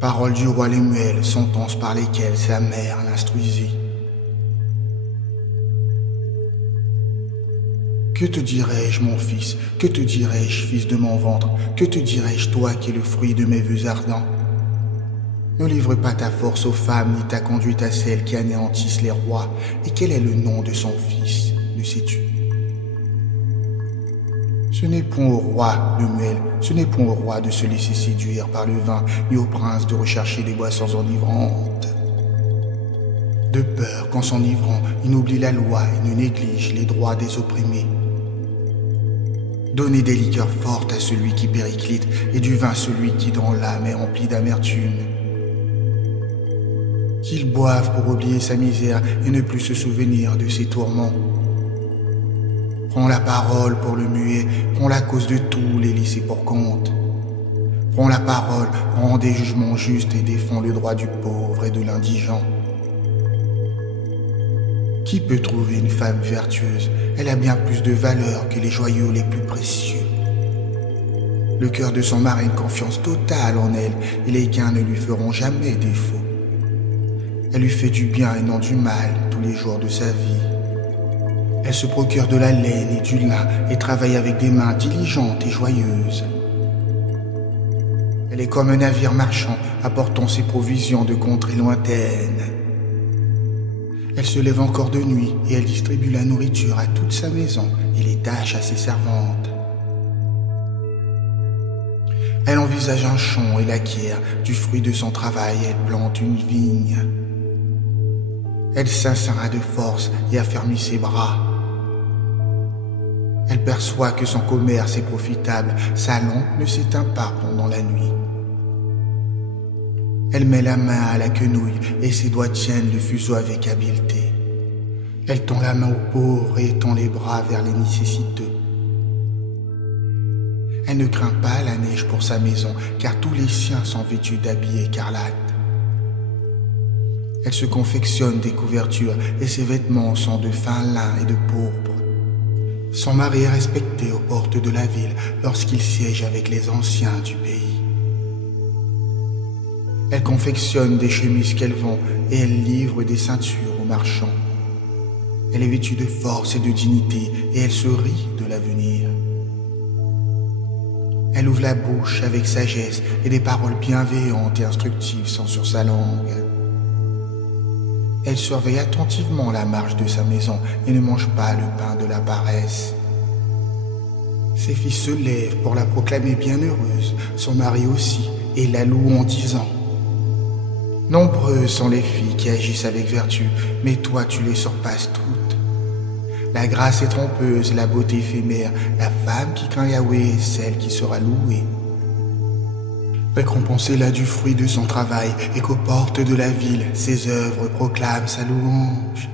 Paroles du roi Lemuel, sentences par lesquelles sa mère l'instruisit. Que te dirais-je, mon fils? Que te dirais-je, fils de mon ventre? Que te dirais-je, toi qui es le fruit de mes vœux ardents? Ne livre pas ta force aux femmes, ni ta conduite à celles qui anéantissent les rois. Et quel est le nom de son fils, le sais-tu? Ce n'est point au roi, Lemuel, ce n'est point au roi de se laisser séduire par le vin, ni au prince de rechercher des boissons enivrantes. De peur qu'en s'enivrant, il n'oublie la loi et ne néglige les droits des opprimés. Donnez des liqueurs fortes à celui qui périclite, et du vin à celui qui dans l'âme est rempli d'amertume. Qu'il boive pour oublier sa misère et ne plus se souvenir de ses tourments. Prends la parole pour le muet, prends la cause de tous les laissés pour compte. Prends la parole, rends des jugements justes et défends le droit du pauvre et de l'indigent. Qui peut trouver une femme vertueuse? Elle a bien plus de valeur que les joyaux les plus précieux. Le cœur de son mari a une confiance totale en elle et les gains ne lui feront jamais défaut. Elle lui fait du bien et non du mal tous les jours de sa vie. Elle se procure de la laine et du lin et travaille avec des mains diligentes et joyeuses. Elle est comme un navire marchand apportant ses provisions de contrées lointaines. Elle se lève encore de nuit et elle distribue la nourriture à toute sa maison et les tâches à ses servantes. Elle envisage un champ et l'acquiert, du fruit de son travail elle plante une vigne. Elle s'insère de force et affermit ses bras. Elle perçoit que son commerce est profitable, sa lampe ne s'éteint pas pendant la nuit. Elle met la main à la quenouille et ses doigts tiennent le fuseau avec habileté. Elle tend la main aux pauvres et étend les bras vers les nécessiteux. Elle ne craint pas la neige pour sa maison, car tous les siens sont vêtus d'habits écarlates. Elle se confectionne des couvertures et ses vêtements sont de fin lin et de pourpre. Son mari est respecté aux portes de la ville lorsqu'il siège avec les anciens du pays. Elle confectionne des chemises qu'elle vend et elle livre des ceintures aux marchands. Elle est vêtue de force et de dignité et elle se rit de l'avenir. Elle ouvre la bouche avec sagesse et des paroles bienveillantes et instructives sont sur sa langue. Elle surveille attentivement la marche de sa maison et ne mange pas le pain de la paresse. Ses fils se lèvent pour la proclamer bienheureuse, son mari aussi, et la loue en disant: nombreuses sont les filles qui agissent avec vertu, mais toi tu les surpasses toutes. La grâce est trompeuse, la beauté éphémère, la femme qui craint Yahweh est celle qui sera louée. Récompensez-la du fruit de son travail et qu'aux portes de la ville, ses œuvres proclament sa louange.